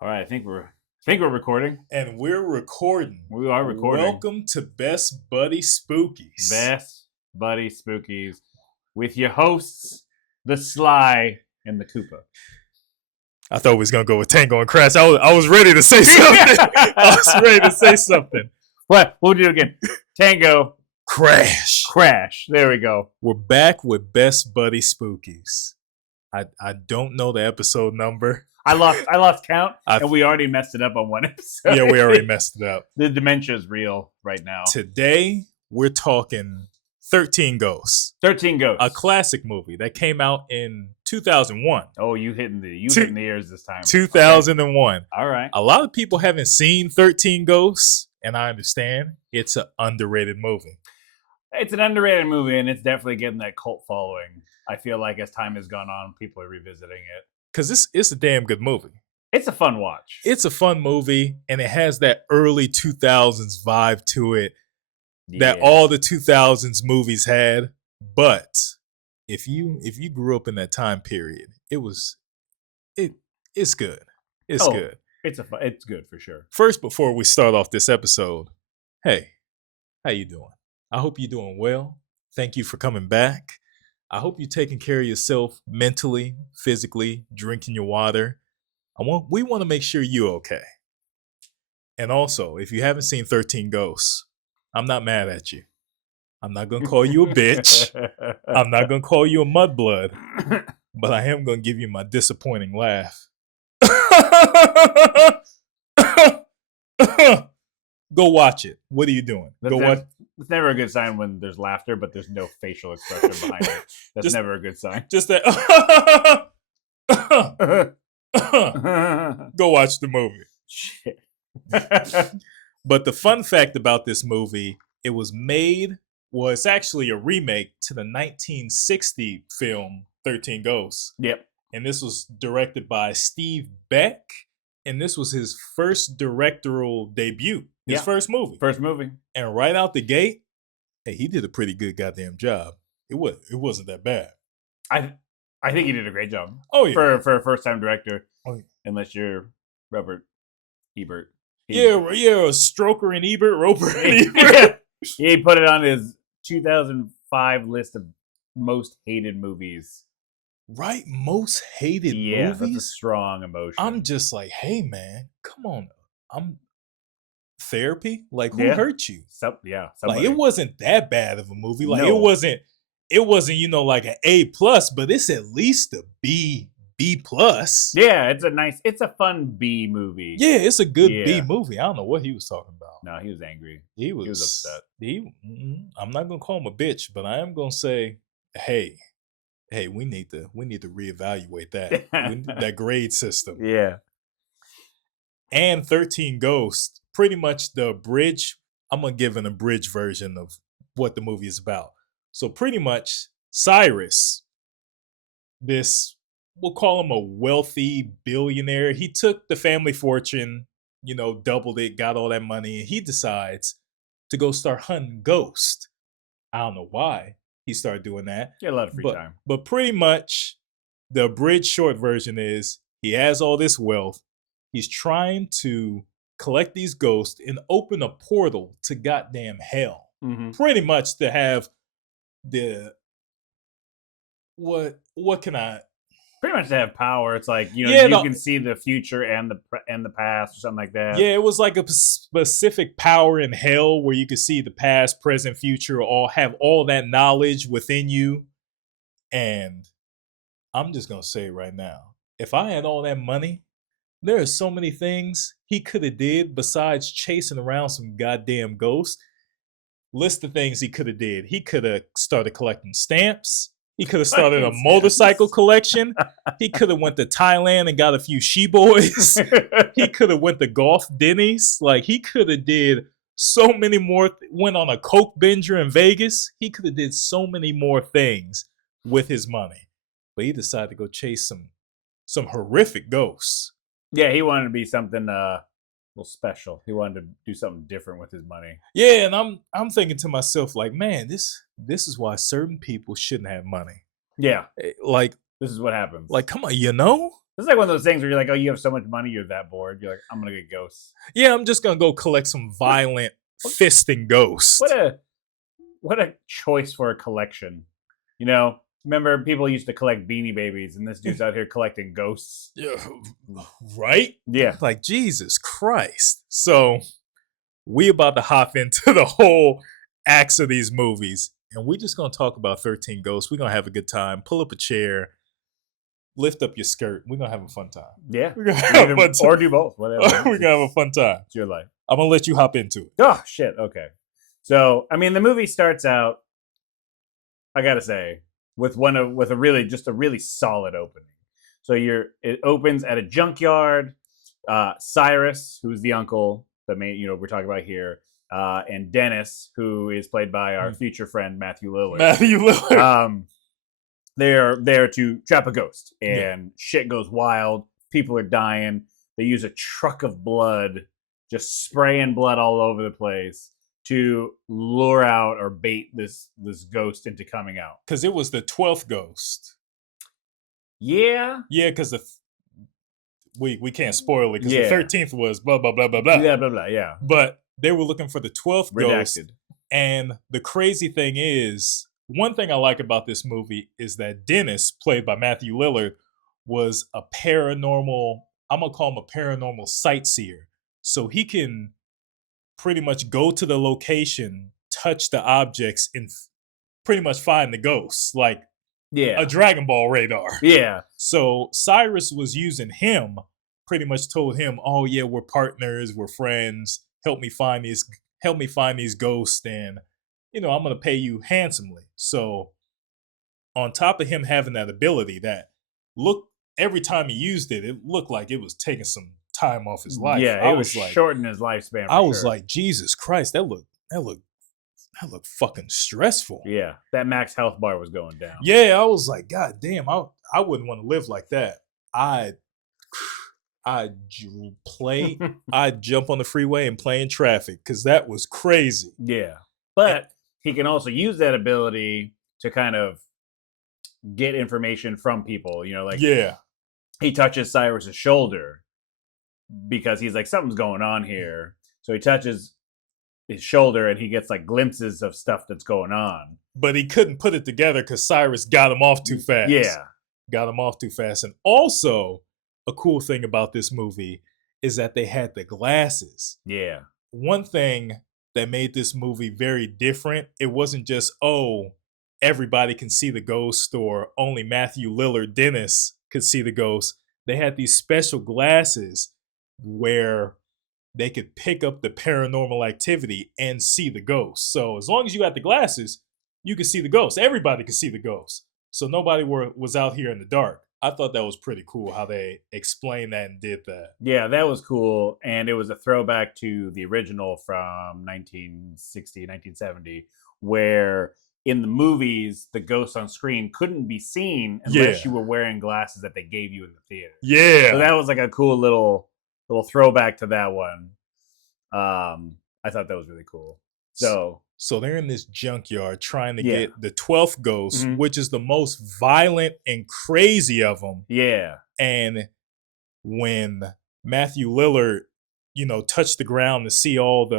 All right, I think we're recording. And we're recording. We are recording. Welcome to Best Buddy Spookies. Best Buddy Spookies with your hosts, the Sly and the Koopa. I thought we was gonna go with Tango and Crash. I was ready to say something. I was ready to say something. What? We'll do it again. Tango, Crash. Crash. There we go. We're back with Best Buddy Spookies. I don't know the episode number. I lost count, and we already messed it up on one episode. Yeah, we already messed it up. The dementia is real right now. Today we're talking 13 Ghosts. 13 Ghosts. A classic movie that came out in 2001. Oh, you hitting the ears this time. 2001. Okay. All right. A lot of people haven't seen 13 Ghosts, and I understand it's an underrated movie. It's an underrated movie, and it's definitely getting that cult following. I feel like as time has gone on, people are revisiting it. Because it's a damn good movie. It's a fun watch. It's a fun movie, and it has that early 2000s vibe to it that all the 2000s movies had. But if you grew up in that time period, it's good. It's good. It's good for sure. First, before we start off this episode, hey, how you doing? I hope you're doing well. Thank you for coming back. I hope you're taking care of yourself mentally, physically, drinking your water. We want to make sure you're okay. And also, if you haven't seen 13 Ghosts, I'm not mad at you. I'm not going to call you a bitch. I'm not going to call you a mudblood. But I am going to give you my disappointing laugh. Go watch it. What are you doing? Go watch. It's never a good sign when there's laughter, but there's no facial expression behind it. That's never a good sign. Just that. Go watch the movie. Shit. But the fun fact about this movie, it's actually a remake to the 1960 film 13 Ghosts. Yep. And this was directed by Steve Beck. And this was his first directorial debut. His first movie. First movie. And right out the gate, hey, he did a pretty good goddamn job. It wasn't that bad. I think he did a great job. Oh yeah. For a first time director. Oh, yeah. Unless you're Robert Ebert. Yeah, Stroker and Ebert, Roper and Ebert. He put it on his 2005 list of most hated movies. Right? Most hated movies? Yeah, that's a strong emotion. I'm just like, hey man, come on. I'm therapy? Like who hurt you? Somebody. Like it wasn't that bad of a movie. Like no. it wasn't, like an A+, but it's at least a B+. Yeah, it's a fun B movie. Yeah, it's a good B movie. I don't know what he was talking about. No, he was angry. He was upset. I'm not gonna call him a bitch, but I am gonna say, hey, we need to reevaluate that that grade system. Yeah. And 13 Ghosts, pretty much the abridged. I'm gonna give an abridged version of what the movie is about. So pretty much Cyrus, we'll call him a wealthy billionaire. He took the family fortune, doubled it, got all that money, and he decides to go start hunting ghosts. I don't know why he started doing that. Get a lot of free time. But pretty much the abridged short version is he has all this wealth. He's trying to collect these ghosts and open a portal to goddamn hell. Mm-hmm. Pretty much to have what can I... Pretty much to have power. It's like, you can see the future and the past or something like that. Yeah, it was like a specific power in hell where you could see the past, present, future, have all that knowledge within you. And I'm just going to say right now, if I had all that money, there are so many things he could have did besides chasing around some goddamn ghosts. List the things he could have did. He could have started collecting stamps. He could have started a motorcycle collection. He could have went to Thailand and got a few she-boys. He could have went to golf Denny's. Like, he could have did so many more. Went on a coke binger in Vegas. He could have did so many more things with his money. But he decided to go chase some horrific ghosts. Yeah, he wanted to be something a little special. He wanted to do something different with his money. Yeah, and I'm thinking to myself, like, man, this is why certain people shouldn't have money. Yeah. Like, this is what happens. Like, come on, It's like one of those things where you're like, oh, you have so much money, you're that bored. You're like, I'm gonna get ghosts. Yeah, I'm just gonna go collect some violent fisting ghosts. What a choice for a collection. You know, remember people used to collect Beanie Babies, and this dude's out here collecting ghosts. Yeah, right? Yeah. Like, Jesus Christ. So we about to hop into the whole acts of these movies, and we're just gonna talk about 13 Ghosts. We're gonna have a good time. Pull up a chair, lift up your skirt. We're gonna have a fun time. Yeah. We're gonna have a fun time. Or do both. Whatever. We're gonna have a fun time. It's your life. I'm gonna let you hop into it. Oh shit. Okay. So I mean, the movie starts out, I gotta say, with a really solid opening. So it opens at a junkyard. Cyrus, who's the uncle, the main, we're talking about here, and Dennis, who is played by our future friend Matthew Lillard. Matthew Lillard. They're there to trap a ghost, and shit goes wild. People are dying. They use a truck of blood, just spraying blood all over the place to lure out or bait this ghost into coming out. Because it was the 12th ghost. Yeah. Yeah, because we can't spoil it because Yeah. the 13th was blah, blah, blah, blah, blah. Yeah, blah, blah, yeah. But they were looking for the 12th ghost. Redacted. And the crazy thing is, one thing I like about this movie is that Dennis, played by Matthew Lillard, was a paranormal, I'm going to call him a paranormal sightseer. So he can pretty much go to the location, touch the objects, and pretty much find the ghosts, like Yeah. a Dragon Ball radar. Yeah. So Cyrus was using him, pretty much told him, oh yeah, we're partners, we're friends, help me find these ghosts, and I'm gonna pay you handsomely. So on top of him having that ability, every time he used it, it looked like it was taking some time off his life. Yeah, it was shortening his lifespan. I was like, Jesus Christ, that looked fucking stressful. Yeah, that max health bar was going down. Yeah, I was like, God damn, I wouldn't want to live like that. I'd jump on the freeway and play in traffic because that was crazy. Yeah, but he can also use that ability to kind of get information from people. He touches Cyrus's shoulder because he's like, something's going on here. So he touches his shoulder and he gets like glimpses of stuff that's going on. But he couldn't put it together because Cyrus got him off too fast. Yeah. Got him off too fast. And also, a cool thing about this movie is that they had the glasses. Yeah. One thing that made this movie very different, it wasn't just, everybody can see the ghost or only Matthew Lillard, Dennis, could see the ghost. They had these special glasses where they could pick up the paranormal activity and see the ghost. So as long as you had the glasses, you could see the ghost. Everybody could see the ghost. So nobody was out here in the dark. I thought that was pretty cool how they explained that and did that. Yeah, that was cool. And it was a throwback to the original from 1960, 1970, where in the movies, the ghosts on screen couldn't be seen unless you were wearing glasses that they gave you in the theater. Yeah. So that was like a cool little throwback to that one. I thought that was really cool. So they're in this junkyard trying to get the 12th ghost, which is the most violent and crazy of them. Yeah. And when Matthew Lillard, touched the ground to see all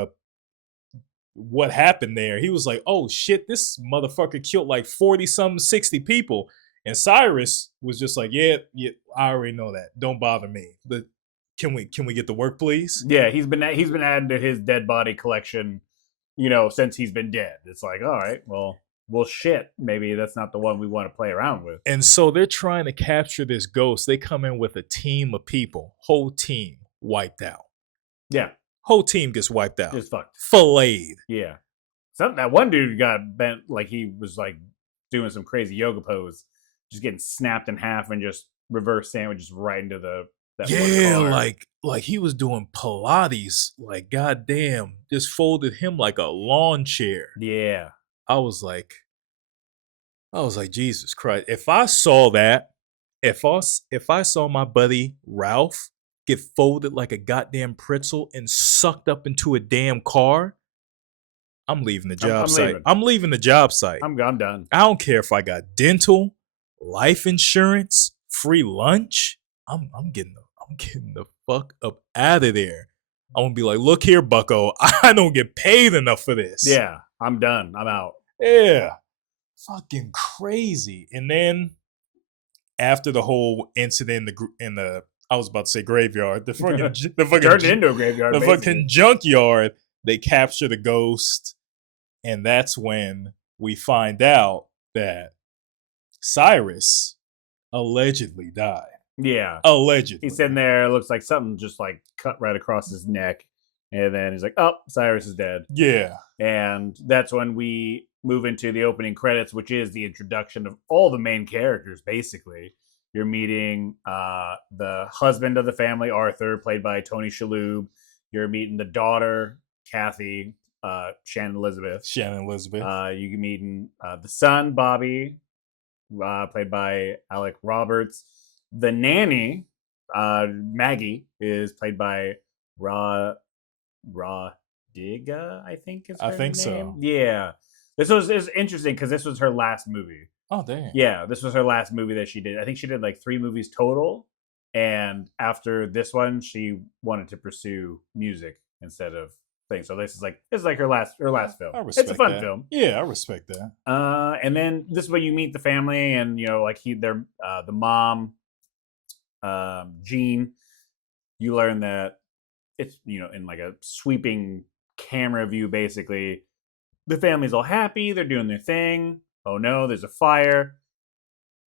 what happened there, he was like, oh shit, this motherfucker killed like 40-something, 60 people. And Cyrus was just like, yeah, I already know that. Don't bother me. But can we get to work, please? Yeah, he's been adding to his dead body collection, since he's been dead. It's like, all right, well, shit, maybe that's not the one we want to play around with. And so they're trying to capture this ghost. They come in with a team of people, whole team wiped out. Yeah. Whole team gets wiped out. Just fucked. Filleted. Yeah. That one dude got bent, like he was like doing some crazy yoga pose, just getting snapped in half and just reverse sandwiches right into like he was doing Pilates, like goddamn, just folded him like a lawn chair. Yeah. I was like, Jesus Christ. If I saw that, if I saw my buddy Ralph get folded like a goddamn pretzel and sucked up into a damn car, I'm leaving the job site. I'm leaving the job site. I'm done. I don't care if I got dental, life insurance, free lunch. I'm getting the fuck up out of there. I'm gonna be like, look here, Bucko, I don't get paid enough for this. Yeah, I'm done. I'm out. Yeah. Fucking crazy. And then after the whole incident in the I was about to say graveyard, the fucking Turned it into a graveyard. the basically. fucking junkyard, they capture the ghost, and that's when we find out that Cyrus allegedly died. Yeah, Allegedly. he's sitting there. It looks like something just like cut right across his neck, and then he's like, "Oh, Cyrus is dead." Yeah. And that's when we move into the opening credits, which is the introduction of all the main characters. Basically, you're meeting the husband of the family, Arthur, played by Tony Shalhoub. You're meeting the daughter, Kathy, Shannon Elizabeth. You're meeting the son, Bobby, played by Alec Roberts. The nanny, Maggie, is played by Ra Diga, I think is her name. So. Yeah. This was interesting because this was her last movie. Oh, damn. Yeah, this was her last movie that she did. I think she did like 3 movies total. And after this one, she wanted to pursue music instead of things. So this is like her last film. I respect It's a fun that. film. Yeah, I respect that. And then this is where you meet the family, and like the mom, Jean. You learn that it's in like a sweeping camera view. Basically, the family's all happy. They're doing their thing. Oh no, there's a fire.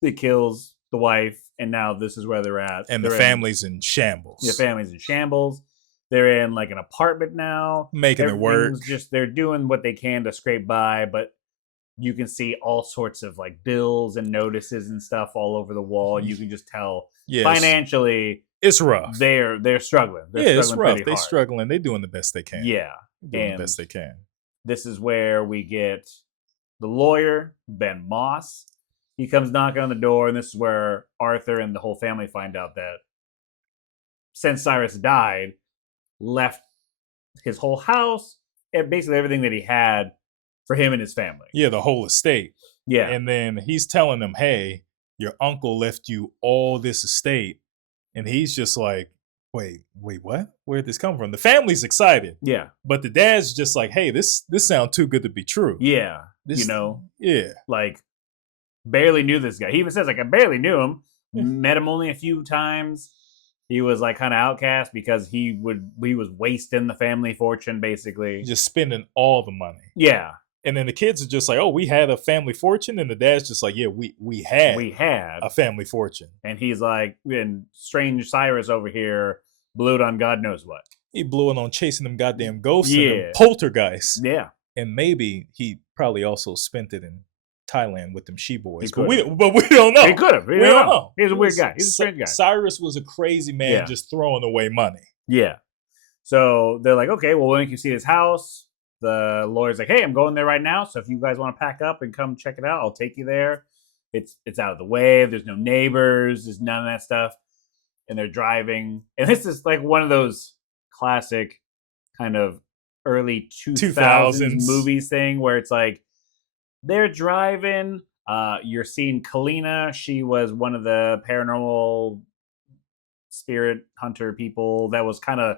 It kills the wife, and now this is where they're at. And the family's in shambles. The family's in shambles. They're in like an apartment now, making it work. They're doing what they can to scrape by, but you can see all sorts of like bills and notices and stuff all over the wall. You can just tell financially it's rough. They're struggling. It's rough. They're struggling. They're doing the best they can. Yeah, doing the best they can. This is where we get the lawyer, Ben Moss. He comes knocking on the door, and this is where Arthur and the whole family find out that since Cyrus died, left his whole house and basically everything that he had for him and his family. Yeah, the whole estate. Yeah. And then he's telling them, hey, your uncle left you all this estate. And he's just like, wait, what? Where'd this come from? The family's excited. Yeah. But the dad's just like, hey, this sounds too good to be true. Yeah. Yeah. Like, barely knew this guy. He even says, like, I barely knew him. Yeah. Met him only a few times. He was like kind of outcast because he was wasting the family fortune, basically. Just spending all the money. Yeah. And then the kids are just like, oh, we had a family fortune. And the dad's just like, yeah, we had a family fortune. And he's like, and strange Cyrus over here blew it on God knows what. He blew it on chasing them goddamn ghosts and them poltergeists. Yeah. And maybe he probably also spent it in Thailand with them she-boys. But we don't know. He could have. We don't know. He's a weird guy. He's a strange guy. Cyrus was a crazy man just throwing away money. Yeah. So they're like, okay, well, when can you see his house? The lawyer's like, hey, I'm going there right now. So if you guys want to pack up and come check it out, I'll take you there. It's out of the way. There's no neighbors. There's none of that stuff. And they're driving. And this is like one of those classic kind of early 2000s movies thing where it's like they're driving. You're seeing Kalina. She was one of the paranormal spirit hunter people that was kind of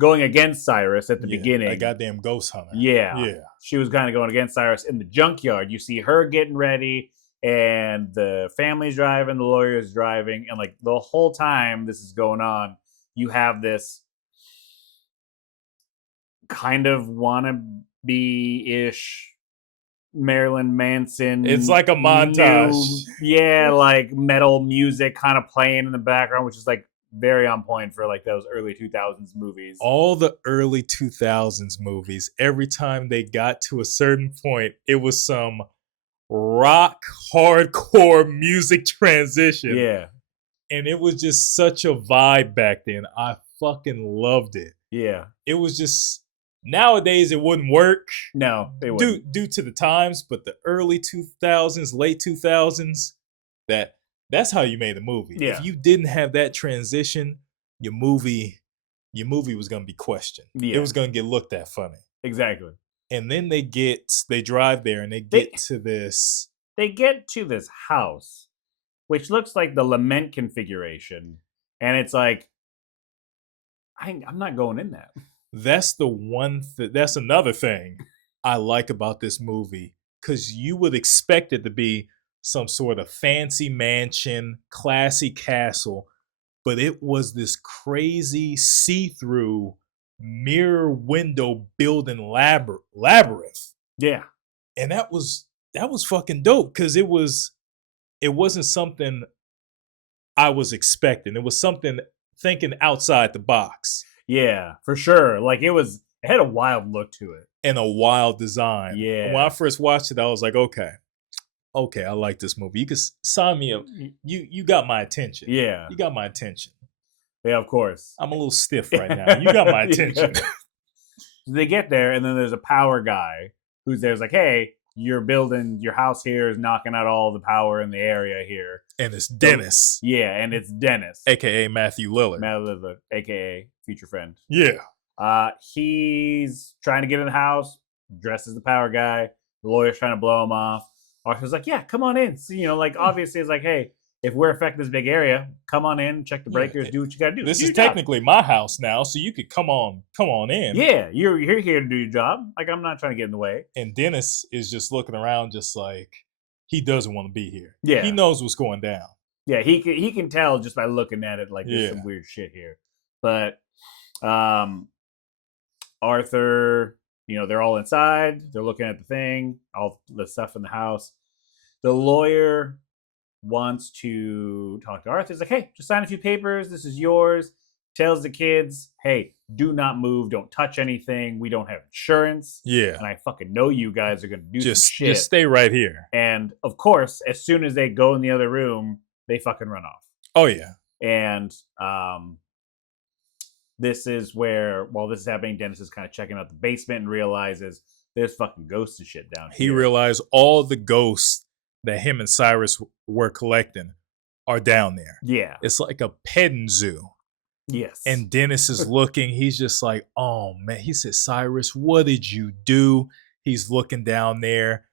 going against Cyrus at the beginning. A goddamn ghost hunter. Yeah. She was kind of going against Cyrus in the junkyard. You see her getting ready, and the family's driving, the lawyer's driving, and like the whole time this is going on, you have this kind of wannabe-ish Marilyn Manson. It's like a montage. Like metal music kind of playing in the background, which is like very on point for like those early 2000s movies. All the early 2000s movies, every time they got to a certain point, it was some rock hardcore music transition. Yeah. And it was just such a vibe back then. I fucking loved it. Yeah. It was just, nowadays it wouldn't work. No, it wouldn't. Due to the times, but the early 2000s, late 2000s, that's how you made a movie. Yeah. If you didn't have that transition, your movie was going to be questioned. Yeah. It was going to get looked at funny. Exactly. And then they drive there and they get to this house, which looks like the Lament configuration. and it's like I'm not going in that. That's the one. That's another thing I like about this movie, because you would expect it to be some sort of fancy mansion, classy castle, but it was this crazy see-through mirror window building labyrinth, Yeah, and that was fucking dope, because it wasn't something I was expecting. It was something thinking outside the box yeah, for sure. Like it had a wild look to it. and a wild design. When I Yeah, first watched it, I was like, okay, I like this movie. You can sign me up. You got my attention. yeah, You got my attention. yeah. Of course. I'm a little stiff right now. You got my attention. They get there, and then there's a power guy who's there's like, hey, you're building your house here is knocking out all the power in the area here. And it's Dennis. Yeah, and it's Dennis, AKA Matthew Lillard. Matt Lillard, aka future friend. Yeah. He's trying to get in the house, dressed as the power guy. The lawyer's trying to blow him off. Arthur's like, yeah, come on in. So, like obviously it's like, hey, if we're affecting this big area, come on in, check the breakers, do what you gotta do. This is technically my house now, so you could come on in. Yeah, you're here to do your job. Like I'm not trying to get in the way. And Dennis is just looking around, just like he doesn't want to be here. Yeah, he knows what's going down. Yeah, he can tell just by looking at it. Like there's some weird shit here. But Arthur, they're all inside. They're looking at the thing, all the stuff in the house. The lawyer wants to talk to Arthur. He's like, hey, just sign a few papers. This is yours. Tells the kids, hey, do not move. Don't touch anything. We don't have insurance. Yeah. And I fucking know you guys are going to do some shit. Just stay right here. And of course, as soon as they go in the other room, they fucking run off. Oh, yeah. And this is where, while this is happening, Dennis is kind of checking out the basement and realizes there's fucking ghosts and shit down here. He realized all the ghosts that him and Cyrus were collecting are down there. Yeah. It's like a petting zoo. Yes. And Dennis is looking. He's just like, oh, man. He said, Cyrus, what did you do? He's looking down there.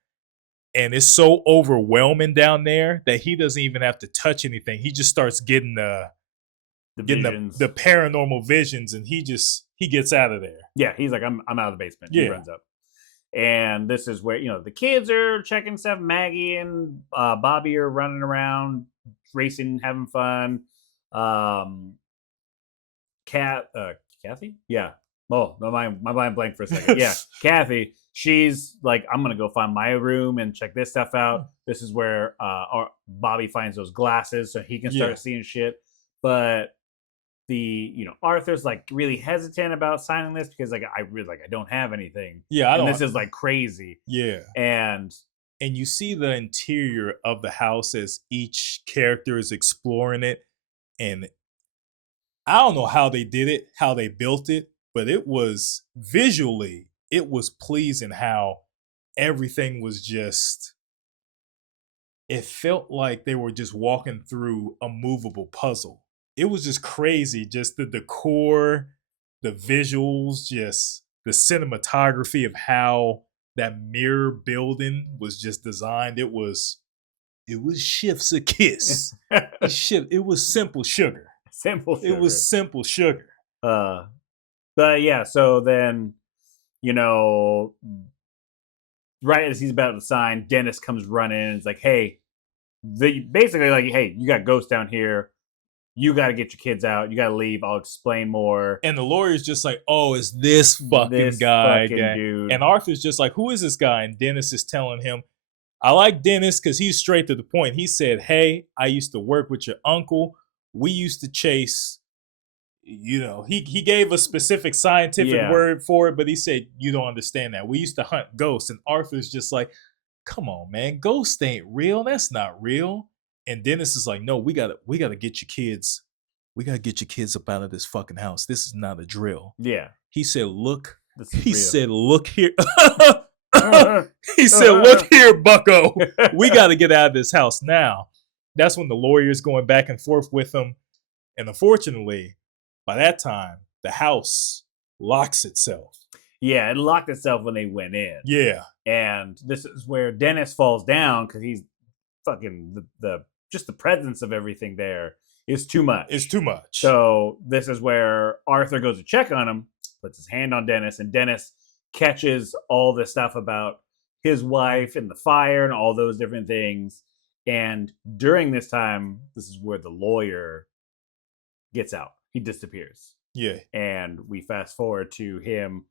And it's so overwhelming down there that he doesn't even have to touch anything. He just starts getting the paranormal visions, and he gets out of there. Yeah, he's like, I'm out of the basement. Yeah. He runs up. And this is where, the kids are checking stuff. Maggie and Bobby are running around, racing, having fun. Kathy? Yeah. Oh, my mind blanked for a second. Yeah, Kathy. She's like, I'm going to go find my room and check this stuff out. This is where Bobby finds those glasses so he can start seeing shit. But Arthur's like really hesitant about signing this because I don't have anything. Yeah, this is like crazy. Yeah. And you see the interior of the house as each character is exploring it. And I don't know how they did it, how they built it, but it was visually, it was pleasing how everything was just, it felt like they were just walking through a movable puzzle. It was just crazy, just the decor, the visuals, just the cinematography of how that mirror building was just designed. It was chef's a kiss. It was simple sugar. Simple sugar. It was simple sugar. But yeah, so then, right as he's about to sign, Dennis comes running and it's like, hey, basically like, hey, you got ghosts down here. You got to get your kids out. You got to leave. I'll explain more. And the lawyer's just like, oh, it's this fucking guy. Dude. And Arthur's just like, who is this guy? And Dennis is telling him, I like Dennis because he's straight to the point. He said, hey, I used to work with your uncle. We used to chase, he gave a specific scientific word for it, but he said, you don't understand that. We used to hunt ghosts. And Arthur's just like, come on, man. Ghosts ain't real. That's not real. And Dennis is like, no, we gotta get your kids. We gotta get your kids up out of this fucking house. This is not a drill. Yeah. He said, look. He said, look here. He said, look here, bucko. We gotta get out of this house now. That's when the lawyer's going back and forth with him. And unfortunately, by that time, the house locks itself. Yeah, it locked itself when they went in. Yeah. And this is where Dennis falls down because he's fucking just the presence of everything there. is too much. It's too much. So this is where Arthur goes to check on him, puts his hand on Dennis, and Dennis catches all this stuff about his wife and the fire and all those different things. And during this time, this is where the lawyer gets out. He disappears. Yeah. And we fast forward to him.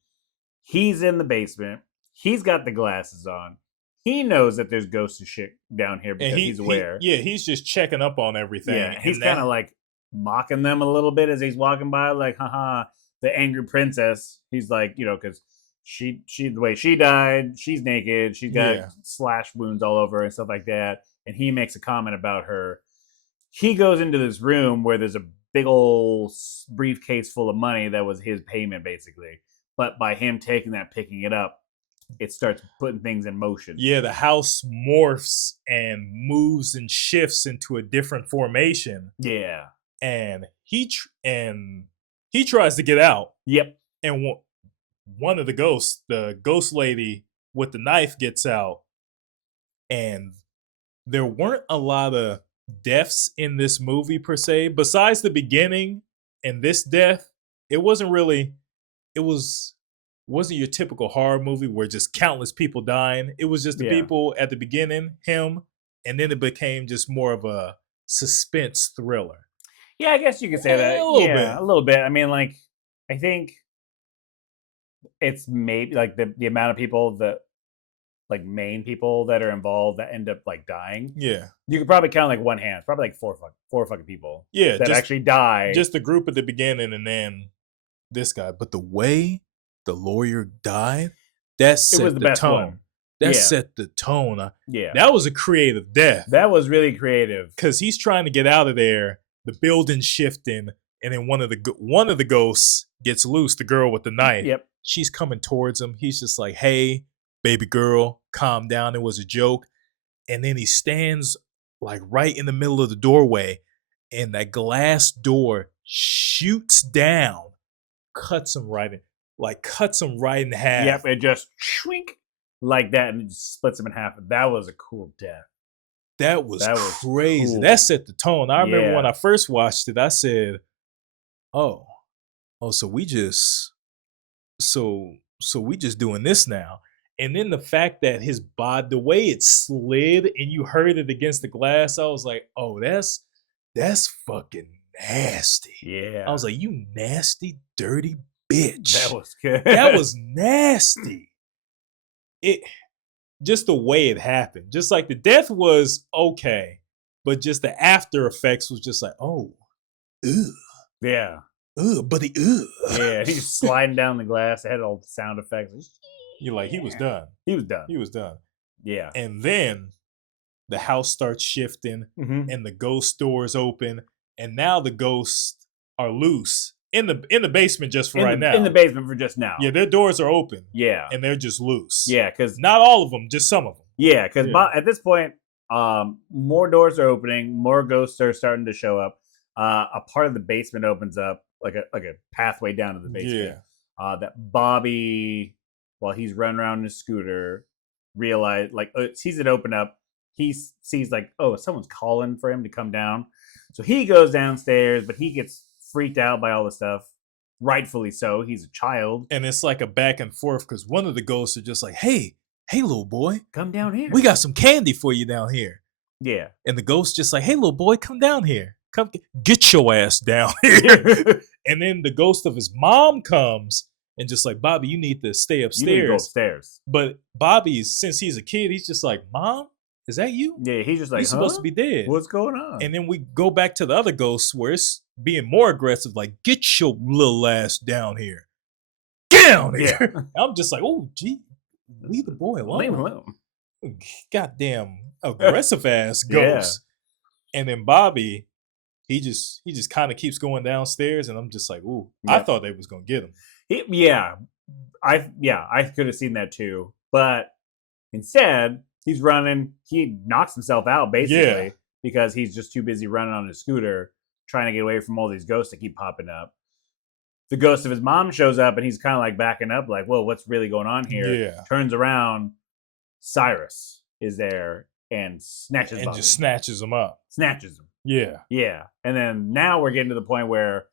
He's in the basement. He's got the glasses on. He knows that there's ghosts and shit down here because he's aware. He's just checking up on everything. Yeah, he's kind of like mocking them a little bit as he's walking by, like, haha, the angry princess. He's like, because she the way she died, she's naked, she's got slash wounds all over and stuff like that. And he makes a comment about her. He goes into this room where there's a big old briefcase full of money that was his payment, basically. But by him taking that, picking it up, it starts putting things in motion. Yeah, the house morphs and moves and shifts into a different formation. Yeah. And he tries to get out. Yep. And one of the ghosts, the ghost lady with the knife, gets out. And there weren't a lot of deaths in this movie per se. Besides the beginning and this death, it wasn't your typical horror movie where just countless people dying. It was just the people at the beginning, him, and then it became just more of a suspense thriller. Yeah, I guess you could say that. A little bit. I mean, like, I think it's maybe like the amount of people that, like, main people that are involved that end up like dying. Yeah, you could probably count like one hand. It's probably like four fucking people. Yeah, that actually die. Just the group at the beginning, and then this guy. But the way the lawyer died, that set the tone. One. That set the tone. Yeah, that was a creative death. That was really creative because he's trying to get out of there. The building's shifting, and then one of the ghosts gets loose. The girl with the knife. Yep, she's coming towards him. He's just like, "Hey, baby girl, calm down. It was a joke." And then he stands like right in the middle of the doorway, and that glass door shoots down, cuts him right in half. Yep, it just shrink like that, and it just splits him in half. That was a cool death. That was crazy. Cool. That set the tone. I remember when I first watched it, I said, "Oh, so we just doing this now." And then the fact that his body, the way it slid and you heard it against the glass, I was like, "Oh, that's fucking nasty." Yeah. I was like, "You nasty, dirty bitch." That was good. That was nasty. Just the way it happened. Just like the death was okay, but just the after effects was just like, "Oh, ugh." Yeah. Ugh, buddy, ugh. Yeah, he's sliding down the glass. It had all the sound effects. You're like, he was done. He was done. He was done. Yeah. And then the house starts shifting, and the ghost doors open, and now the ghosts are loose in the basement just for right now. In the basement for just now. Yeah, their doors are open. Yeah. And they're just loose. Yeah, because not all of them, just some of them. Yeah, because at this point, more doors are opening, more ghosts are starting to show up. A part of the basement opens up, like a pathway down to the basement. Yeah. That Bobby, while he's running around in his scooter, sees it open up. He sees like, oh, someone's calling for him to come down. So he goes downstairs, but he gets freaked out by all the stuff. Rightfully so. He's a child. And it's like a back and forth because one of the ghosts are just like, hey, little boy. Come down here. We got some candy for you down here. Yeah. And the ghost just like, hey, little boy, come down here. Come get your ass down here. And then the ghost of his mom comes and just like, Bobby, you need to stay upstairs. You need to go upstairs. But Bobby's, since he's a kid, he's just like, Mom, is that you? Yeah, he's just like, you're supposed to be dead. What's going on? And then we go back to the other ghosts where it's being more aggressive, like, get your little ass down here. Get down here. Yeah. I'm just like, oh, gee, leave the boy alone. Leave him alone. Goddamn aggressive ass ghost. Yeah. And then Bobby, he just kind of keeps going downstairs, and I'm just like, ooh, I thought they was gonna get him. I could have seen that too, but instead he's running. He knocks himself out basically because he's just too busy running on his scooter, trying to get away from all these ghosts that keep popping up. The ghost of his mom shows up, and he's kind of like backing up, like, "Whoa, what's really going on here?" Yeah. Turns around, Cyrus is there and snatches him. Just snatches him up. Snatches him. Yeah. Yeah. And then now we're getting to the point where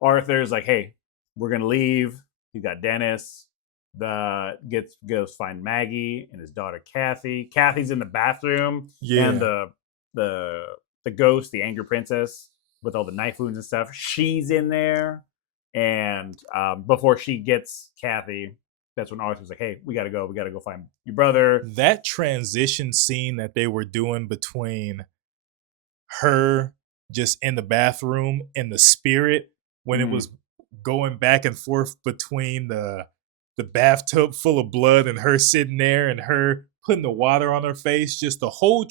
Arthur's like, hey, we're gonna leave. He got Dennis. Goes find Maggie and his daughter Kathy. Kathy's in the bathroom, and Yeah. the ghost, the angry princess, with all the knife wounds and stuff, she's in there. And before she gets Kathy, that's when Arthur's like, "Hey, we gotta go. We gotta go find your brother." That transition scene that they were doing between her just in the bathroom and the spirit when it was going back and forth between the bathtub full of blood and her sitting there and her putting the water on her face, just the whole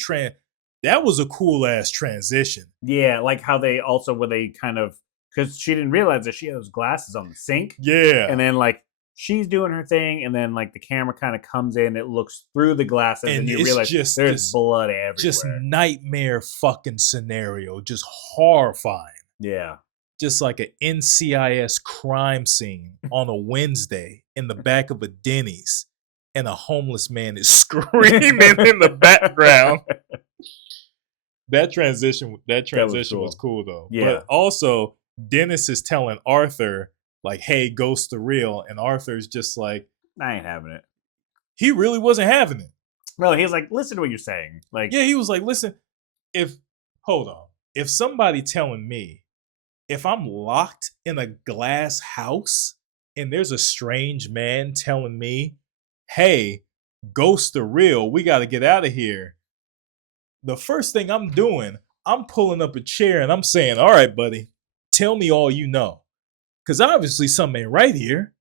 that was a cool ass transition. Yeah, like how they also where they kind of, because she didn't realize that she had those glasses on the sink, Yeah. and then like she's doing her thing, and then like the camera kind of comes in, it looks through the glasses, and you it's realize just there's this blood everywhere. just nightmare fucking scenario, just horrifying. Yeah. Just like an NCIS crime scene on a Wednesday in the back of a Denny's, and a homeless man is screaming in the background. That transition was cool though. Yeah. But also, Dennis is telling Arthur, like, hey, ghosts are real. And Arthur's just like, I ain't having it. He really wasn't having it. No, he's like, listen to what you're saying. Like, yeah, he was like, listen, hold on. If somebody telling me, if I'm locked in a glass house and there's a strange man telling me, hey, ghosts are real, we got to get out of here. The first thing I'm doing, I'm pulling up a chair and I'm saying, all right, buddy, tell me all you know. Because obviously something ain't right here.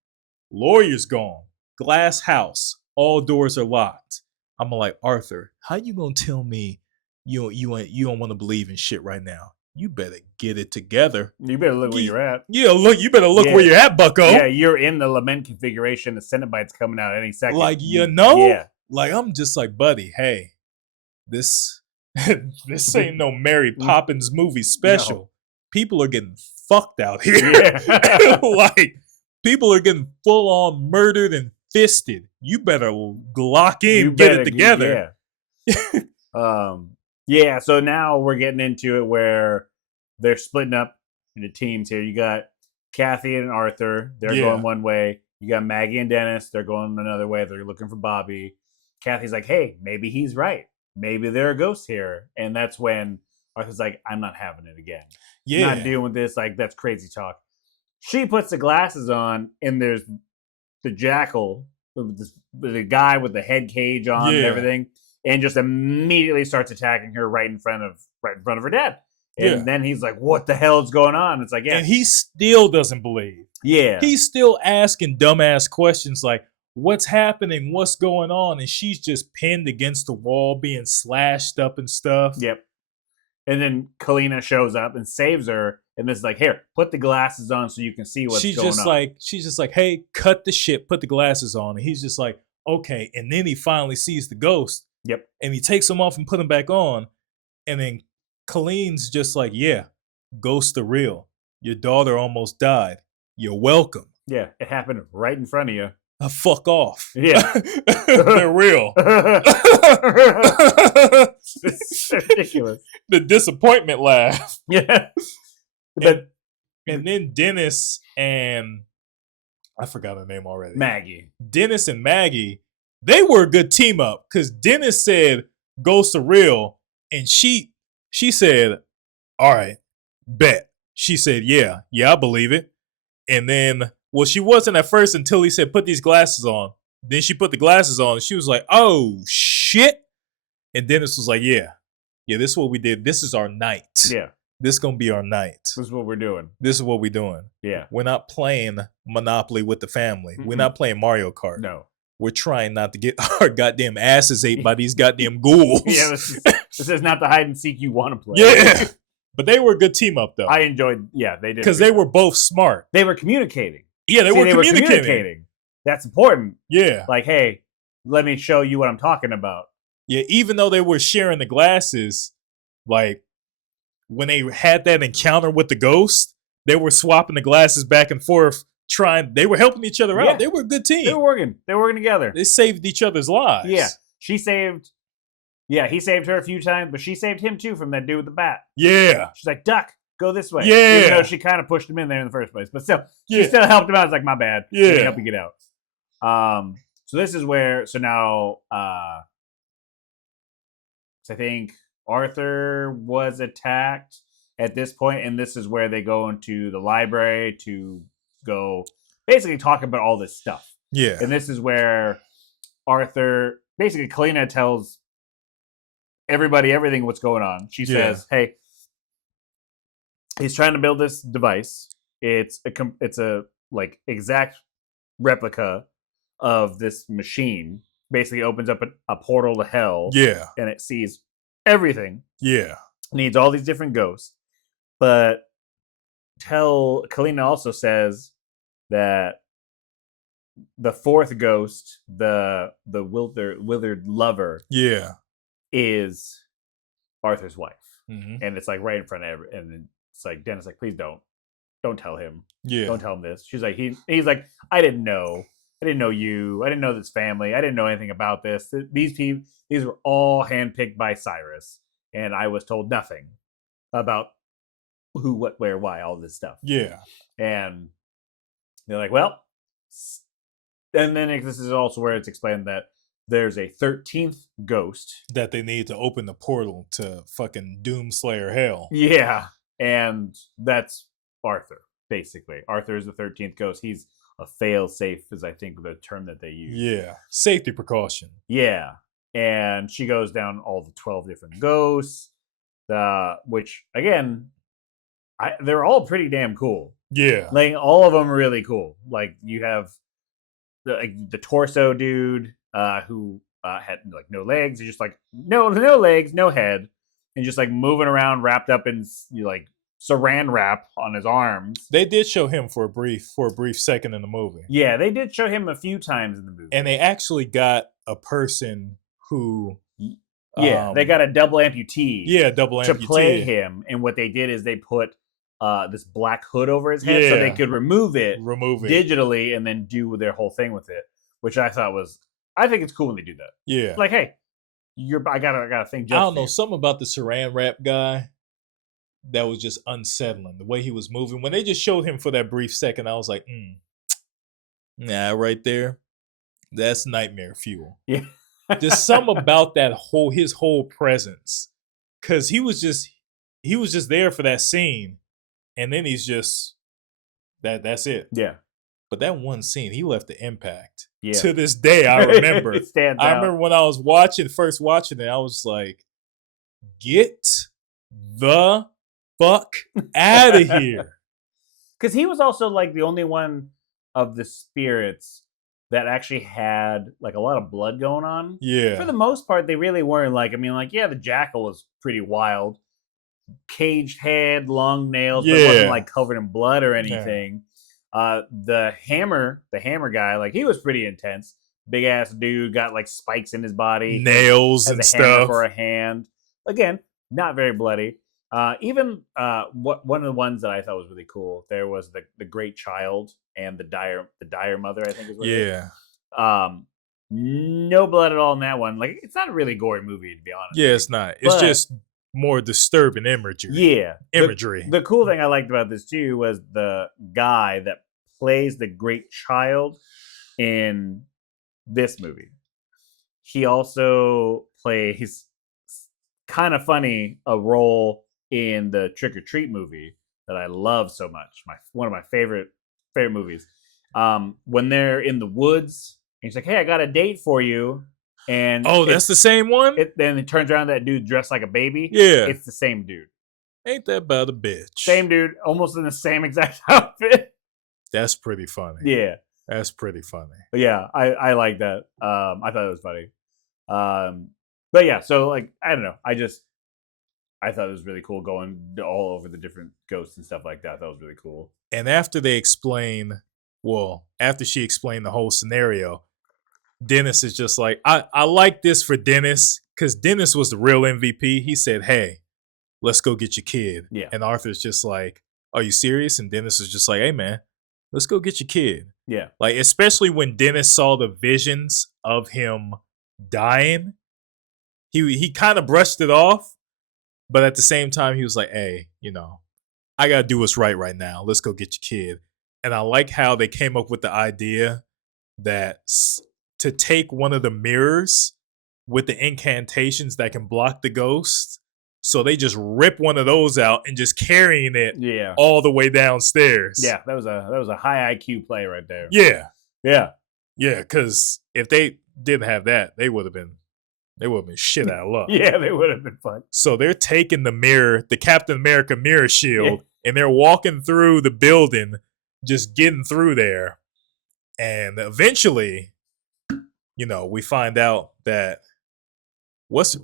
Lawyer's gone. Glass house. All doors are locked. I'm like, Arthur, how you gonna tell me you don't want to believe in shit right now? You better get it together. You better look where you're at. Yeah, look. You better look where you're at, Bucko. Yeah, you're in the lament configuration. The Cenobite's coming out any second. Like, you know? Yeah. Like, I'm just like, buddy, hey, this ain't no Mary Poppins movie special. No. People are getting fucked out here. Yeah. Like, people are getting full on murdered and fisted. You better lock in, get it together. Yeah. Yeah, so now we're getting into it where they're splitting up into teams here. You got Kathy and Arthur. They're going one way. You got Maggie and Dennis. They're going another way. They're looking for Bobby. Kathy's like, hey, maybe he's right. Maybe there are ghosts here. And that's when Arthur's like, I'm not having it again. Yeah. I'm not dealing with this. Like, that's crazy talk. She puts the glasses on, and there's the jackal, the guy with the head cage on and everything, and just immediately starts attacking her right in front of her dad. And then he's like, what the hell is going on? It's like, and he still doesn't believe. Yeah. He's still asking dumbass questions like, what's happening? What's going on? And she's just pinned against the wall, being slashed up and stuff. Yep. And then Kalina shows up and saves her. And this is like, here, put the glasses on so you can see what's going on. She's just like, hey, cut the shit, put the glasses on. And he's just like, okay. And then he finally sees the ghost. Yep. And he takes them off and put them back on. And then Colleen's just like, yeah, ghosts are real. Your daughter almost died. You're welcome. Yeah, it happened right in front of you. Fuck off. Yeah. They're real. It's ridiculous. The disappointment laugh. Yeah. And then Dennis and I forgot her name already. Maggie. Dennis and Maggie, they were a good team up because Dennis said ghosts are real. And she said, all right, bet. She said, yeah, I believe it. And then, well, she wasn't at first until he said, put these glasses on. Then she put the glasses on and she was like, oh, shit. And Dennis was like, yeah, this is what we did. This is our night. Yeah. This is going to be our night. This is what we're doing. This is what we're doing. Yeah. We're not playing Monopoly with the family. Mm-hmm. We're not playing Mario Kart. No. We're trying not to get our goddamn asses ate by these goddamn ghouls. Yeah, this is not the hide and seek you want to play. Yeah. But they were a good team up, though. I enjoyed, they did. Because they were both smart. They were communicating. Yeah, they were communicating. That's important. Yeah. Like, hey, let me show you what I'm talking about. Yeah, even though they were sharing the glasses, like, when they had that encounter with the ghost, they were swapping the glasses back and forth, they were helping each other out. They were a good team. They were working together. They saved each other's lives. Yeah. She saved Yeah, he saved her a few times, but she saved him too from that dude with the bat. Yeah. She's like, Duck, go this way. Yeah. Even though she kind of pushed him in there in the first place. But still, she Yeah. still helped him out. It's like, my bad. Let me Yeah. help you get out. So this is where, so now, I think Arthur was attacked at this point, and this is where they go into the library to go basically talk about all this stuff. Yeah. And this is where Arthur, basically, Kalina tells everybody everything what's going on. She says, "Hey, he's trying to build this device. It's a like exact replica of this machine. Basically, opens up a portal to hell. Yeah. And it sees everything. Yeah. Needs all these different ghosts. But Kalina also says that the fourth ghost, the withered lover, is Arthur's wife." And it's like right in front of and it's like Dennis like, please don't tell him. Don't tell him this. She's like, he's like, I didn't know you. I didn't know this family. I didn't know anything about this. These were all handpicked by Cyrus, and I was told nothing about who, what, where, why, all this stuff. Yeah. And they're like, well, and then this is also where it's explained that there's a 13th ghost that they need to open the portal to fucking Doomslayer hell. Yeah. And that's Arthur, basically. Arthur is the 13th ghost. He's a fail-safe, is I think the term that they use. Yeah. Safety precaution. Yeah. And she goes down all the 12 different ghosts, which, again, they're all pretty damn cool. Yeah. Like, all of them are really cool. Like, you have the torso dude who had like no legs. He's just like no legs, no head, and just like moving around, wrapped up in like saran wrap on his arms. They did show him for a brief second in the movie. Yeah, they did show him a few times in the movie, and they actually got a person who. Yeah, they got a double amputee. Yeah, double amputee to play him, and what they did is they put this black hood over his head so they could remove it digitally and then do their whole thing with it, which I think it's cool when they do that. Yeah, like, hey, I got a thing. I don't know, something about the saran wrap guy that was just unsettling. The way he was moving when they just showed him for that brief second, I was like, nah, right there, that's nightmare fuel. Yeah, there's something about his whole presence, because he was just there for that scene. And then he's just that's it. Yeah. But that one scene, he left the impact. Yeah. To this day, I remember. I remember when I was first watching it, I was like, get the fuck out of here. Because he was also like the only one of the spirits that actually had like a lot of blood going on. Yeah. For the most part, they really weren't like, the jackal was pretty wild. Caged head, long nails, but it wasn't like covered in blood or anything. The hammer guy, like he was pretty intense. Big ass dude, got like spikes in his body, nails and stuff for a hand. Again, not very bloody. Even one of the ones that I thought was really cool, there was the great child and the dire mother, I think is what it is. No blood at all in that one. Like, it's not a really gory movie, to be honest. Yeah, it's not. It's just more disturbing imagery. Yeah. Imagery. The cool thing I liked about this too was the guy that plays the great child in this movie. He also plays, kind of funny, a role in the Trick or Treat movie that I love so much. One of my favorite movies. When they're in the woods, and he's like, "Hey, I got a date for you." And that's the same one? Then it turns around, that dude dressed like a baby. Yeah. It's the same dude. Ain't that about a bitch? Same dude, almost in the same exact outfit. That's pretty funny. Yeah. That's pretty funny. But yeah, I like that. I thought it was funny. But yeah, so like, I don't know. I thought it was really cool going all over the different ghosts and stuff like that. That was really cool. And after she explained the whole scenario, Dennis is just like, I like this for Dennis, because Dennis was the real MVP. He said, "Hey, let's go get your kid." Yeah. And Arthur's just like, "Are you serious?" And Dennis is just like, "Hey, man, let's go get your kid." Yeah. Like, especially when Dennis saw the visions of him dying, he kind of brushed it off, but at the same time, he was like, "Hey, I gotta do what's right now. Let's go get your kid." And I like how they came up with the idea that to take one of the mirrors with the incantations that can block the ghost. So they just rip one of those out and just carrying it Yeah. all the way downstairs. Yeah, that was a high IQ play right there. Yeah. Yeah. Yeah, because if they didn't have that, they would have been shit out of luck. Yeah, they would have been fun. So they're taking the mirror, the Captain America mirror shield, and they're walking through the building, just getting through there. And eventually, we find out that what's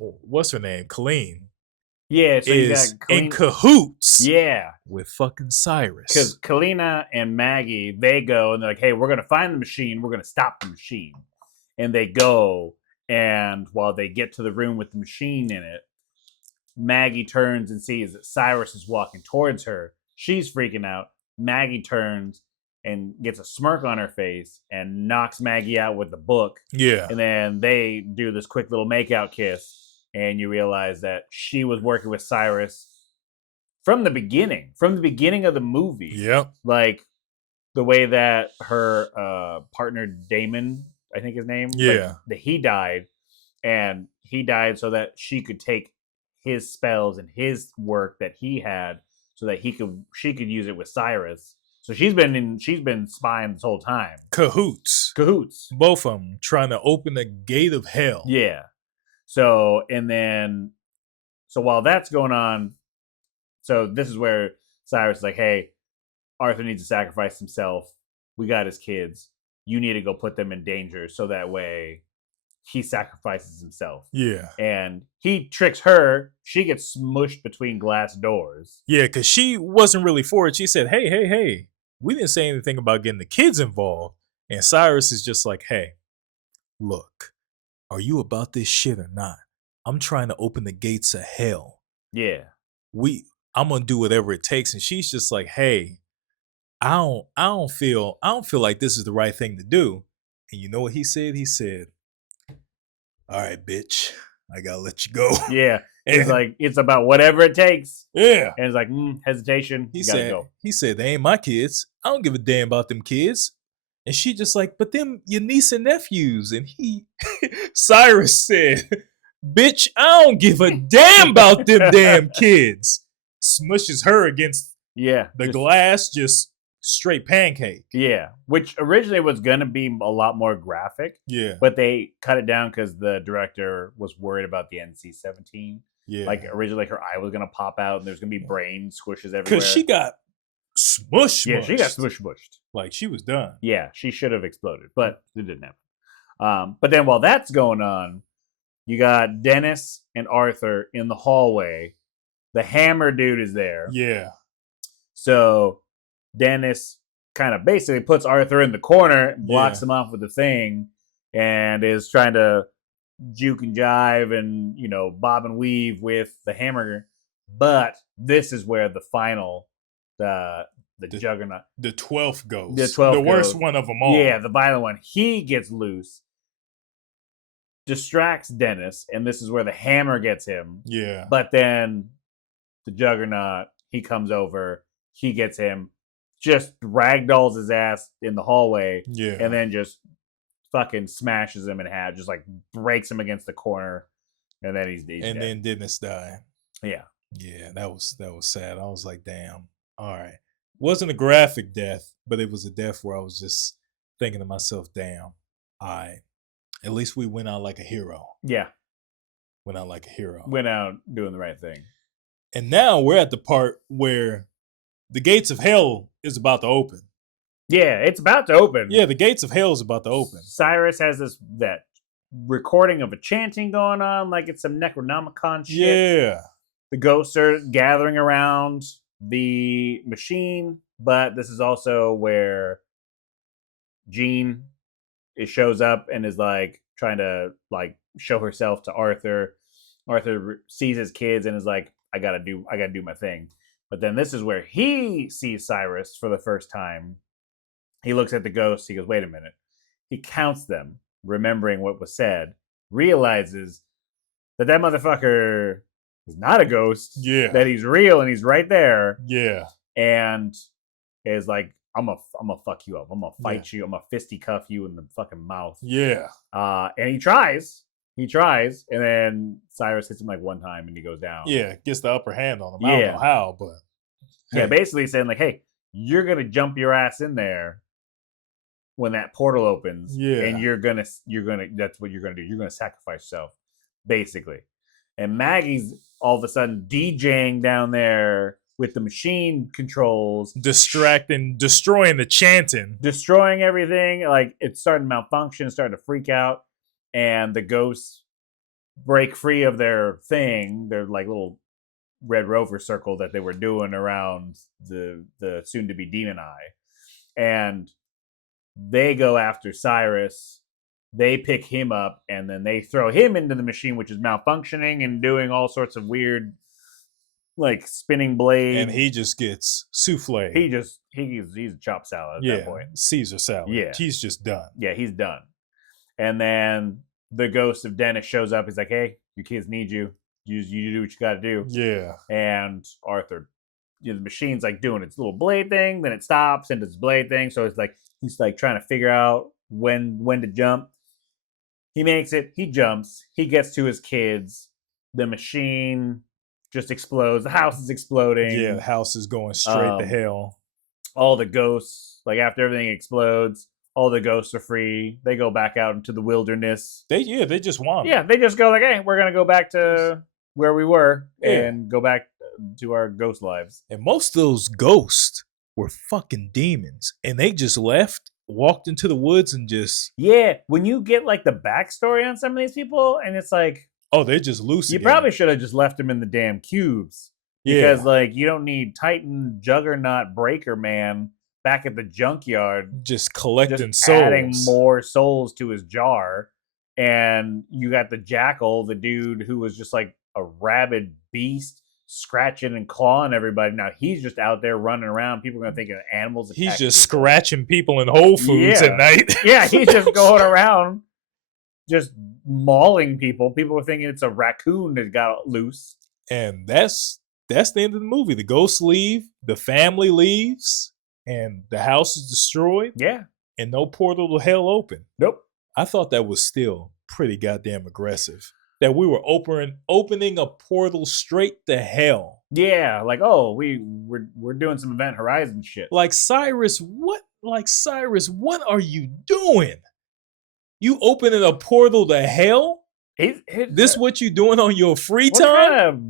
her name? Colleen. Yeah, so you got is in cahoots. Yeah, with fucking Cyrus. Because Kalina and Maggie, they go and they're like, "Hey, we're gonna find the machine. We're gonna stop the machine." And they go, and while they get to the room with the machine in it, Maggie turns and sees that Cyrus is walking towards her. She's freaking out. Maggie turns and gets a smirk on her face and knocks Maggie out with the book. Yeah. And then they do this quick little makeout kiss. And you realize that she was working with Cyrus from the beginning of the movie. Yep. Like the way that her partner Damon, I think his name, yeah, that he died, and he died so that she could take his spells and his work that he had, so that she could use it with Cyrus. So she's been spying this whole time. Cahoots. Both of them trying to open the gate of hell. Yeah. So while that's going on, so this is where Cyrus is like, "Hey, Arthur needs to sacrifice himself. We got his kids. You need to go put them in danger so that way he sacrifices himself." Yeah. And he tricks her. She gets smushed between glass doors. Yeah, because she wasn't really for it. She said, hey, we didn't say anything about getting the kids involved. And Cyrus is just like, "Hey, look, are you about this shit or not? I'm trying to open the gates of hell. Yeah. I'm gonna do whatever it takes." And she's just like, "Hey, I don't feel like this is the right thing to do." And you know what he said? He said, "All right, bitch, I gotta let you go." Yeah. It's like, it's about whatever it takes. Yeah. And it's like, hesitation. He gotta go. said, "They ain't my kids. I don't give a damn about them kids." And she just like, "But them your niece and nephews." And Cyrus said, "Bitch, I don't give a damn about them damn kids." Smushes her against the glass, just straight pancake. Yeah, which originally was going to be a lot more graphic. Yeah. But they cut it down because the director was worried about the NC-17. Yeah. Like originally her eye was going to pop out and there's going to be brain squishes everywhere. Because she got smushed. Yeah, she got smushed. Like she was done. Yeah, she should have exploded, but it didn't happen. But then while that's going on, you got Dennis and Arthur in the hallway. The hammer dude is there. Yeah. So Dennis kind of basically puts Arthur in the corner, blocks him off with the thing, and is trying to juke and jive and, bob and weave with the hammer. But this is where the final, the Juggernaut, the 12th ghost, the worst one of them all. Yeah, the violent one. He gets loose, distracts Dennis, and this is where the hammer gets him. Yeah. But then the Juggernaut, he comes over, he gets him, just ragdolls his ass in the hallway, and then just fucking smashes him in half, just like breaks him against the corner, and then he's dead. And then Dennis died. Yeah. Yeah, that was sad. I was like, damn. All right. Wasn't a graphic death, but it was a death where I was just thinking to myself, damn, all right. At least we went out like a hero. Yeah. Went out like a hero. Went out doing the right thing. And now we're at the part where the gates of hell is about to open. Yeah, it's about to open. Yeah, the gates of hell is about to open. Cyrus has that recording of a chanting going on, like it's some Necronomicon shit. Yeah. The ghosts are gathering around the machine, but this is also where Jean shows up and is like trying to like show herself to Arthur. Arthur sees his kids and is like, I gotta do my thing. But then this is where he sees Cyrus for the first time. He looks at the ghosts. He goes, wait a minute. He counts them, remembering what was said, realizes that motherfucker is not a ghost. Yeah. That he's real and he's right there. Yeah. And is like, I'm gonna fuck you up. I'm gonna fight Yeah. you. I'm gonna fisticuff you in the fucking mouth. Yeah. And he tries. He tries, and then Cyrus hits him like one time, and he goes down. Yeah. Gets the upper hand on him. I don't know how, but yeah, basically saying like, hey, you're gonna jump your ass in there when that portal opens, and you're gonna that's what you're gonna do. You're gonna sacrifice yourself, basically. And Maggie's all of a sudden DJing down there with the machine controls, destroying the chanting, destroying everything. Like it's starting to malfunction, it's starting to freak out, and the ghosts break free of their thing, their like little Red Rover circle that they were doing around the soon to be Demon Eye, and they go after Cyrus. They pick him up, and then they throw him into the machine, which is malfunctioning and doing all sorts of weird, like spinning blades. And he just gets souffle. He's a chop salad at that point. Caesar salad. Yeah, he's just done. Yeah, he's done. And then the ghost of Dennis shows up. He's like, "Hey, your kids need you. You do what you got to do." Yeah. And Arthur, the machine's like doing its little blade thing, then it stops and does its blade thing. So it's like he's like trying to figure out when to jump. He makes it. He jumps. He gets to his kids. The machine just explodes. The house is exploding. Yeah, the house is going straight to hell. All the ghosts, like after everything explodes, all the ghosts are free. They go back out into the wilderness. They just wander. Yeah, they just go like, hey, we're gonna go back to where we were and go back to our ghost lives. And most of those ghosts were fucking demons, and they just left, walked into the woods, and just when you get like the backstory on some of these people, and it's like, oh, they're just loose. You probably should have just left them in the damn cubes, because like you don't need Titan, Juggernaut, Breaker Man back at the junkyard just collecting souls, adding more souls to his jar. And you got the Jackal, the dude who was just like a rabid beast, scratching and clawing everybody. Now he's just out there running around. People are gonna think of animals. He's just scratching people in Whole Foods at night. Yeah, he's just going around, just mauling people. People are thinking it's a raccoon that got loose. And that's the end of the movie. The ghosts leave, the family leaves, and the house is destroyed. Yeah, and no portal to hell open. Nope. I thought that was still pretty goddamn aggressive. That we were opening a portal straight to hell. Yeah, like, oh, we're doing some Event Horizon shit. Like Cyrus, what are you doing? You opening a portal to hell? This what you doing on your free time? What kind of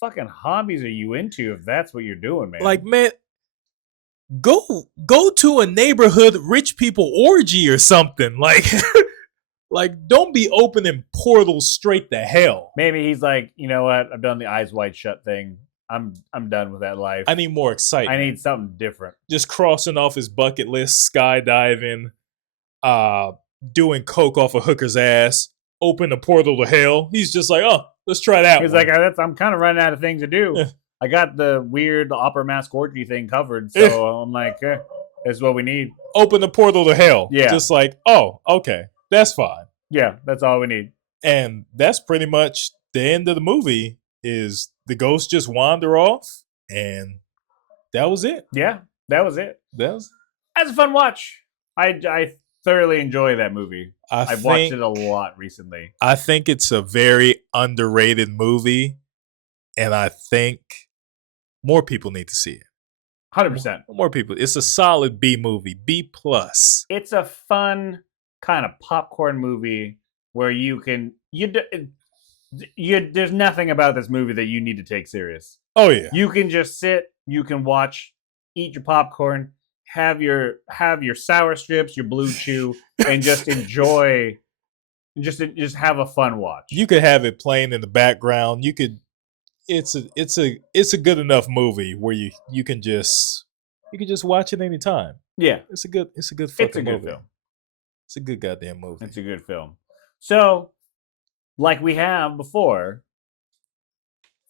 fucking hobbies are you into if that's what you're doing, man? Like, man, go to a neighborhood rich people orgy or something. Like like don't be opening portals straight to hell. Maybe he's like, you know what? I've done the eyes wide shut thing. I'm done with that life. I need more excitement. I need something different. Just crossing off his bucket list, skydiving, doing coke off a hooker's ass, open a portal to hell. He's just like, oh, let's try that. He's one. like, I'm kind of running out of things to do. Yeah. I got the weird opera mask orgy thing covered, so I'm like, that's what we need. Open the portal to hell. Yeah. Just like, oh, okay, that's fine. Yeah, that's all we need. And that's pretty much the end of the movie. Is the ghosts just wander off, and that was it. Yeah, that was it. That's a fun watch. I thoroughly enjoy that movie. I've watched it a lot recently. I think it's a very underrated movie, and I think more people need to see it. 100%. More people. It's a solid B movie, B+. It's a fun kind of popcorn movie where there's nothing about this movie that you need to take serious. Oh yeah. You can just sit, you can watch, eat your popcorn, have your sour strips, your blue chew, and just enjoy, just have a fun watch. You could have it playing in the background. You could. It's a good enough movie where you can just watch it anytime. Yeah, it's a good fucking movie. Film. It's a good goddamn movie. It's a good film. So, like we have before,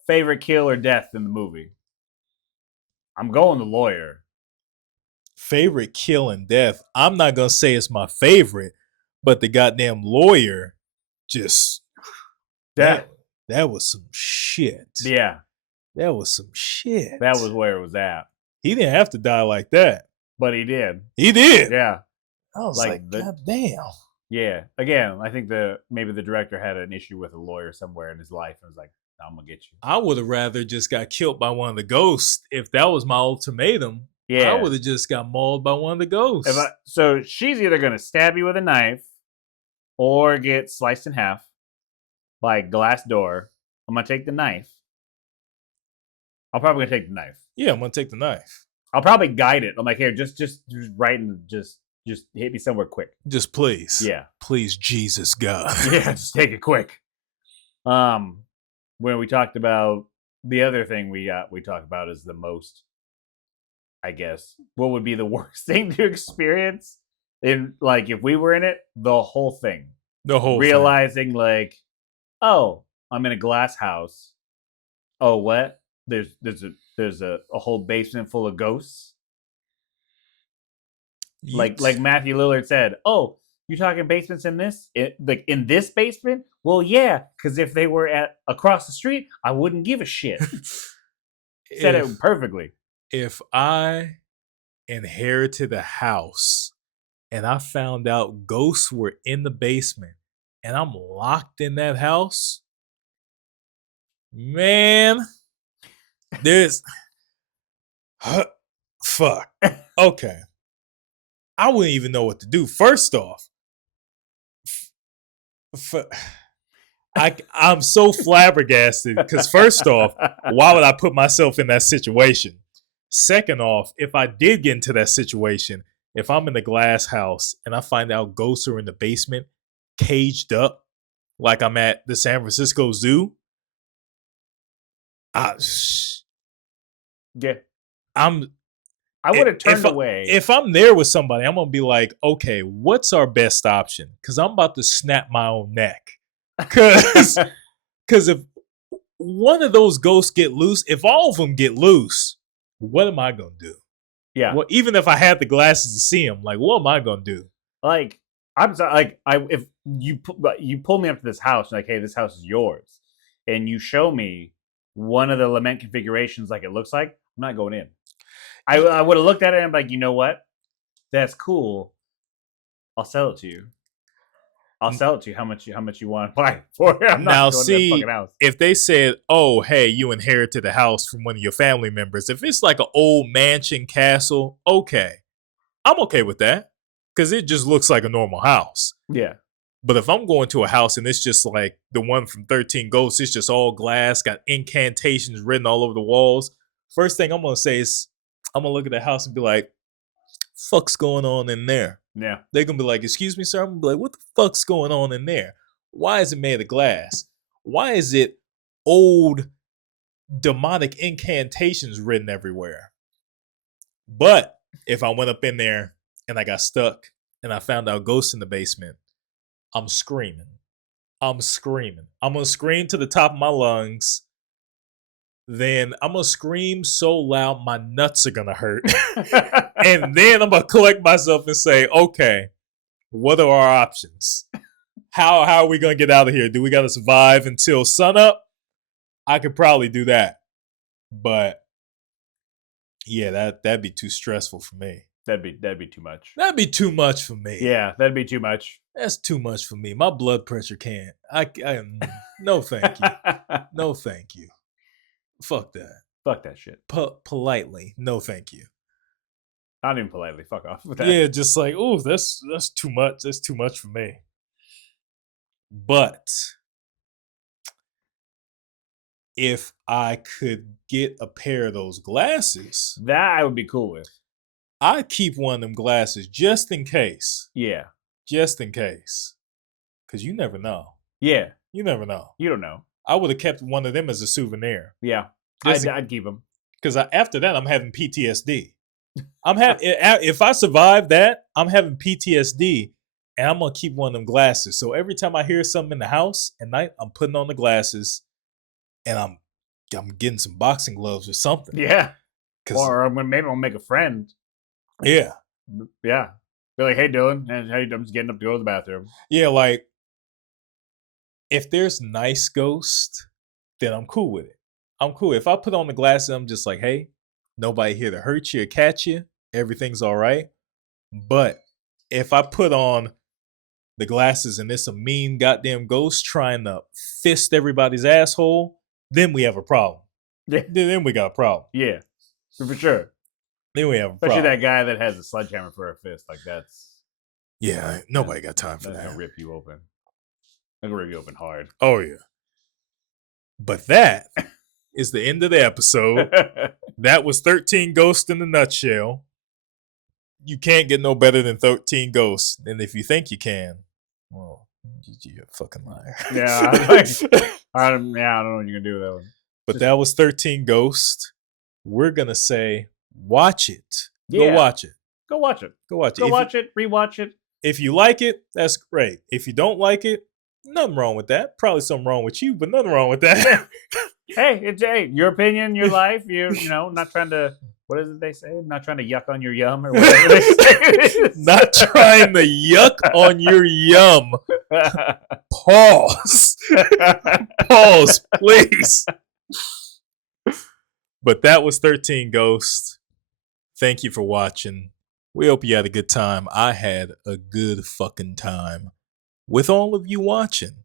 favorite kill or death in the movie. I'm going the lawyer. Favorite kill and death. I'm not gonna say it's my favorite, but the goddamn lawyer just that That was some shit. Yeah, That was some shit. that was where it was at. He didn't have to die like that. But he did. He did. Yeah. I was like God damn. Yeah. Again, I think maybe the director had an issue with a lawyer somewhere in his life and was like, I'm gonna get you. I would have rather just got killed by one of the ghosts. If that was my ultimatum, Yeah. I would have just got mauled by one of the ghosts. So she's either gonna stab you with a knife or get sliced in half by a glass door. I'm gonna take the knife. I'm probably gonna take the knife. Yeah, I'm gonna take the knife. I'll probably guide it. I'm like, here, just right and just hit me somewhere quick. Just please. Yeah. Please, Jesus God. Yeah, just take it quick. When we talked about the other thing we talked about is the most, I guess, what would be the worst thing to experience in, like, if we were in it, the whole thing. The whole realizing thing. Like, oh, I'm in a glass house. Oh, what? There's a whole basement full of ghosts. Like Matthew Lillard said, oh, you talking basements in this? Like in this basement? Well, yeah, because if they were at across the street, I wouldn't give a shit. Said it perfectly. If I inherited a house and I found out ghosts were in the basement and I'm locked in that house, man, there's fuck. Okay. I wouldn't even know what to do. First off, I'm so flabbergasted because first off, why would I put myself in that situation? Second off, if I did get into that situation, if I'm in the glass house and I find out ghosts are in the basement, caged up, like I'm at the San Francisco Zoo, yeah, I would have turned away. If I'm there with somebody, I'm gonna be like, okay, what's our best option? Because I'm about to snap my own neck. Because if one of those ghosts get loose, if all of them get loose, what am I gonna do? Yeah. Well, even if I had the glasses to see them, like, what am I gonna do? Like, I'm sorry, like, if you pull me up to this house, like, hey, this house is yours, and you show me one of the lament configurations, like it looks like, I'm not going in. I would have looked at it and been like, you know what? That's cool. I'll sell it to you. I'll sell it to you. How much you want to buy it for? I'm not now, going see, to that fucking house. If they said, "Oh, hey, you inherited a house from one of your family members," if it's like an old mansion castle, okay, I'm okay with that because it just looks like a normal house. Yeah. But if I'm going to a house and it's just like the one from 13 Ghosts, it's just all glass, got incantations written all over the walls. First thing I'm gonna say is, I'm gonna look at the house and be like, "Fuck's going on in there?" Yeah. They're gonna be like, "Excuse me, sir." I'm gonna be like, "What the fuck's going on in there? Why is it made of glass? Why is it old demonic incantations written everywhere?" But if I went up in there and I got stuck and I found out ghosts in the basement, I'm screaming. I'm screaming. I'm gonna scream to the top of my lungs. Then I'm gonna scream so loud my nuts are gonna hurt. And then I'm gonna collect myself and say, okay, what are our options? How are we gonna get out of here? Do we gotta survive until sunup? I could probably do that. But yeah, that'd be too stressful for me. That'd be too much. That'd be too much for me. Yeah, that'd be too much. That's too much for me. My blood pressure can't. No thank you. No thank you. Fuck that. Fuck that shit. Politely, no thank you. Not even politely. Fuck off with that. Yeah, just like, oh, that's too much. That's too much for me. But if I could get a pair of those glasses, that I would be cool with. I'd keep one of them glasses just in case. Yeah. Just in case. Because you never know. Yeah. You never know. You don't know. I would have kept one of them as a souvenir. Yeah. I'd keep them. Because after that, I'm having PTSD. If I survive that, I'm having PTSD, and I'm gonna keep one of them glasses. So every time I hear something in the house at night, I'm putting on the glasses, and I'm getting some boxing gloves or something. Yeah. Or maybe I'll make a friend. Yeah. Yeah. Be like, hey, Dylan, hey, I'm just getting up to go to the bathroom. Yeah, like if there's nice ghosts, then I'm cool with it. I'm cool. If I put on the glasses, I'm just like, hey, nobody here to hurt you or catch you. Everything's all right. But if I put on the glasses and it's a mean goddamn ghost trying to fist everybody's asshole, then we have a problem. Yeah. Then we got a problem. Yeah, for sure. Then we have a Especially problem. that guy that has a sledgehammer for a fist. Like that's Nobody got time for that's that. gonna rip you open. That's gonna rip you open hard. Oh yeah. But that is the end of the episode. That was 13 Ghosts in a nutshell. You can't get no better than 13 Ghosts. And if you think you can, well, you're a fucking liar. Yeah, I don't know what you're gonna do with that one. But that was 13 Ghosts. We're gonna say, watch it. Yeah. Go watch it. Go watch it. Go watch it. Go watch it. Rewatch it. If you like it, that's great. If you don't like it, nothing wrong with that. Probably something wrong with you, but nothing wrong with that. Hey, your opinion, your life. You know, not trying to. What is it they say? Not trying to yuck on your yum or whatever they say. Not trying to yuck on your yum. Pause. Pause, please. But that was 13 Ghosts. Thank you for watching. We hope you had a good time. I had a good fucking time with all of you watching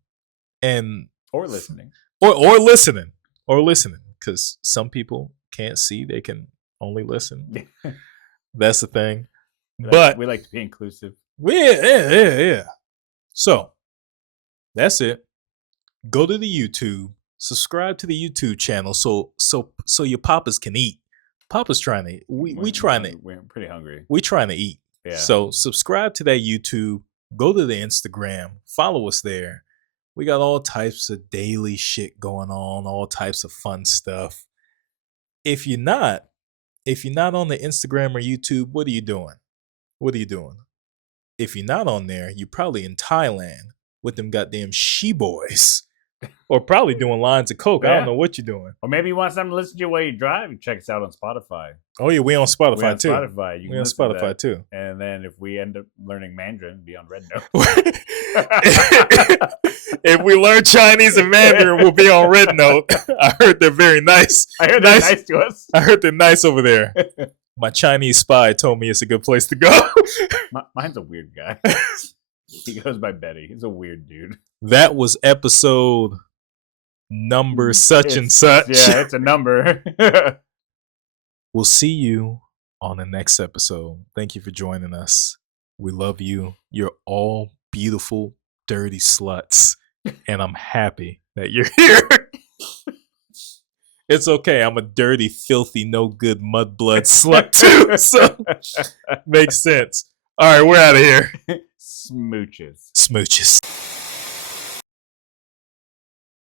and or listening. Or listening. Or listening. Because some people can't see, they can only listen. That's the thing. But we like to be inclusive. Yeah. So that's it. Go to the YouTube, subscribe to the YouTube channel so your papas can eat. Papa's trying to eat. We're pretty hungry. We trying to eat. Yeah. So subscribe to that YouTube. Go to the Instagram. Follow us there. We got all types of daily shit going on, all types of fun stuff. If you're not on the Instagram or YouTube, what are you doing? What are you doing? If you're not on there, you're probably in Thailand with them goddamn she-boys. Or probably doing lines of coke. Yeah. I don't know what you're doing. Or maybe you want something to listen to while you drive. You check us out on Spotify. Oh yeah, we on Spotify We're on too. Spotify. We on Spotify too. And then if we end up learning Mandarin, be on Red Note. If we learn Chinese and Mandarin, we'll be on Red Note. I heard they're very nice. I heard they're nice to us. I heard they're nice over there. My Chinese spy told me it's a good place to go. Mine's a weird guy. He goes by Betty. He's a weird dude. That was episode number such and such. Yeah, it's a number. We'll see you on the next episode. Thank you for joining us. We love you. You're all beautiful, dirty sluts. And I'm happy that you're here. It's okay. I'm a dirty, filthy, no good mudblood slut too. So makes sense. All right, we're out of here. Smooches. Smooches.